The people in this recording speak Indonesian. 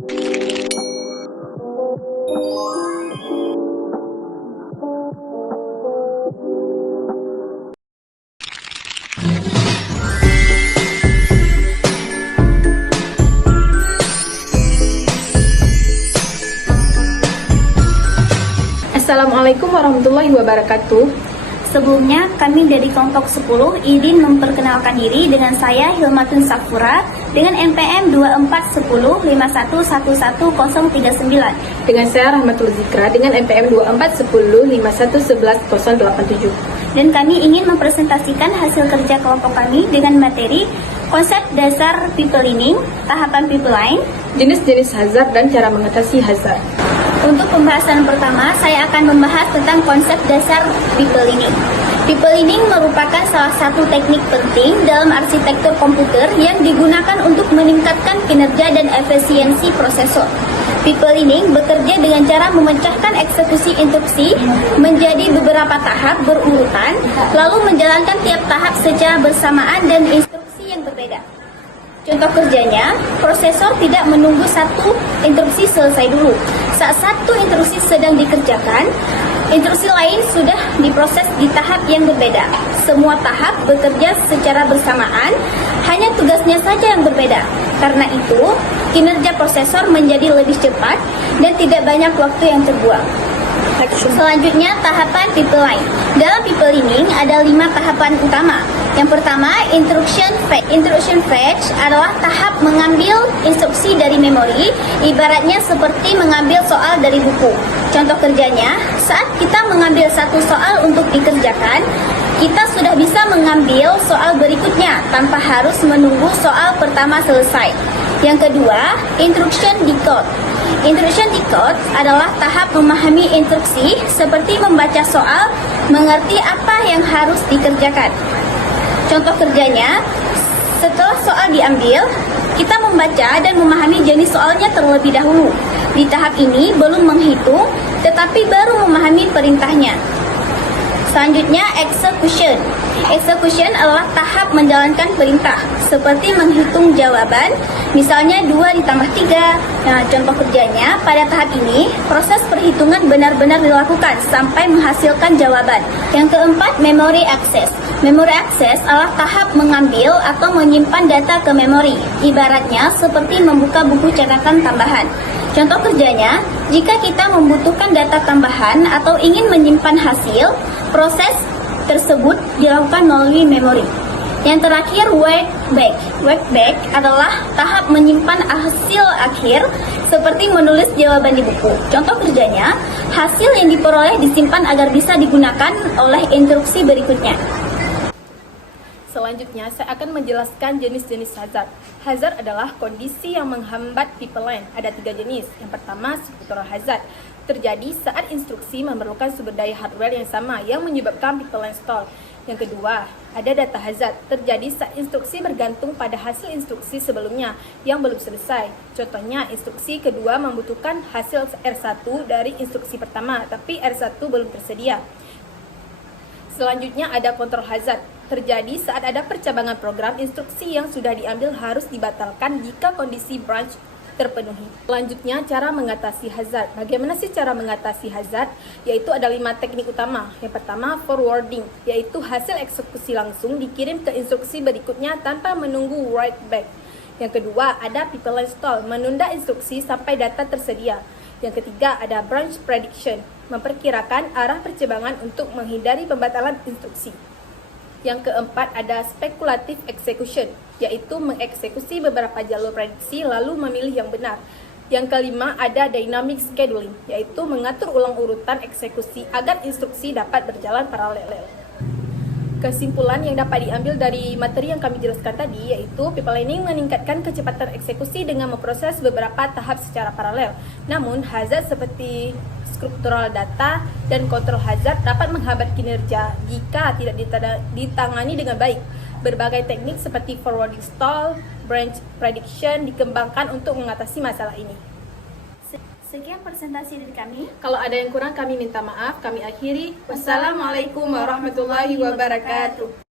Assalamualaikum warahmatullahi wabarakatuh. Sebelumnya, kami dari kelompok 10 izin memperkenalkan diri dengan saya Hilmatun Safura dengan NPM 241051111039. Dengan saya Rahmatul Zikra dengan NPM 241051111087. Dan kami ingin mempresentasikan hasil kerja kelompok kami dengan materi konsep dasar people learning, tahapan people line, Jenis-jenis hazard dan cara mengatasi hazard. Untuk pembahasan pertama, saya akan membahas tentang konsep dasar people learning. People learning merupakan salah satu teknik penting dalam arsitektur komputer yang digunakan untuk meningkatkan kinerja dan efisiensi prosesor. People learning bekerja dengan cara memecahkan eksekusi instruksi menjadi beberapa tahap berurutan, lalu menjalankan tiap tahap secara bersamaan dan instruksi yang berbeda. Contoh kerjanya, prosesor tidak menunggu satu instruksi selesai dulu. Saat satu instruksi sedang dikerjakan, instruksi lain sudah diproses di tahap yang berbeda. Semua tahap bekerja secara bersamaan, hanya tugasnya saja yang berbeda. Karena itu, kinerja prosesor menjadi lebih cepat dan tidak banyak waktu yang terbuang. Selanjutnya, tahapan people line. Dalam people learning ada 5 tahapan utama. Yang pertama, instruction fetch. Instruction fetch adalah tahap mengambil instruksi dari memori, ibaratnya seperti mengambil soal dari buku. Contoh kerjanya, saat kita mengambil satu soal untuk dikerjakan, kita sudah bisa mengambil soal berikutnya tanpa harus menunggu soal pertama selesai. Yang kedua, instruction decode. Instruction decode adalah tahap memahami instruksi seperti membaca soal, mengerti apa yang harus dikerjakan. Contoh kerjanya, setelah soal diambil, kita membaca dan memahami jenis soalnya terlebih dahulu. Di tahap ini belum menghitung, tetapi baru memahami perintahnya. Selanjutnya, execution. Execution adalah tahap menjalankan perintah, seperti menghitung jawaban, misalnya 2 ditambah 3. Nah, contoh kerjanya, pada tahap ini, proses perhitungan benar-benar dilakukan sampai menghasilkan jawaban. Yang keempat, memory access. Memory access adalah tahap mengambil atau menyimpan data ke memori, ibaratnya seperti membuka buku catatan tambahan. Contoh kerjanya, jika kita membutuhkan data tambahan atau ingin menyimpan hasil, proses tersebut dilakukan melalui memori. Yang terakhir, work back. Work back adalah tahap menyimpan hasil akhir seperti menulis jawaban di buku. Contoh kerjanya, hasil yang diperoleh disimpan agar bisa digunakan oleh instruksi berikutnya. Selanjutnya, saya akan menjelaskan jenis-jenis hazard. Hazard adalah kondisi yang menghambat people line. Ada 3 jenis. Yang pertama, structural hazard. Terjadi saat instruksi memerlukan sumber daya hardware yang sama yang menyebabkan people line stall. Yang kedua, ada data hazard. Terjadi saat instruksi bergantung pada hasil instruksi sebelumnya yang belum selesai. Contohnya, instruksi kedua membutuhkan hasil R1 dari instruksi pertama, tapi R1 belum tersedia. Selanjutnya ada control hazard. Terjadi saat ada percabangan program, instruksi yang sudah diambil harus dibatalkan jika kondisi branch terpenuhi. Selanjutnya, cara mengatasi hazard. Bagaimana sih cara mengatasi hazard? Yaitu ada 5 teknik utama. Yang pertama, forwarding, yaitu hasil eksekusi langsung dikirim ke instruksi berikutnya tanpa menunggu write back. Yang kedua, ada people line stall, menunda instruksi sampai data tersedia. Yang ketiga, ada branch prediction, memperkirakan arah percabangan untuk menghindari pembatalan instruksi. Yang keempat, ada speculative execution, yaitu mengeksekusi beberapa jalur prediksi lalu memilih yang benar. Yang kelima, ada dynamic scheduling, yaitu mengatur ulang urutan eksekusi agar instruksi dapat berjalan paralel. Kesimpulan yang dapat diambil dari materi yang kami jelaskan tadi yaitu people learning meningkatkan kecepatan eksekusi dengan memproses beberapa tahap secara paralel. Namun, hazard seperti struktural data dan control hazard dapat menghambat kinerja jika tidak ditangani dengan baik. Berbagai teknik seperti forwarding stall, branch prediction dikembangkan untuk mengatasi masalah ini. Sekian presentasi dari kami. Kalau ada yang kurang kami minta maaf. Kami akhiri. Wassalamualaikum warahmatullahi wabarakatuh.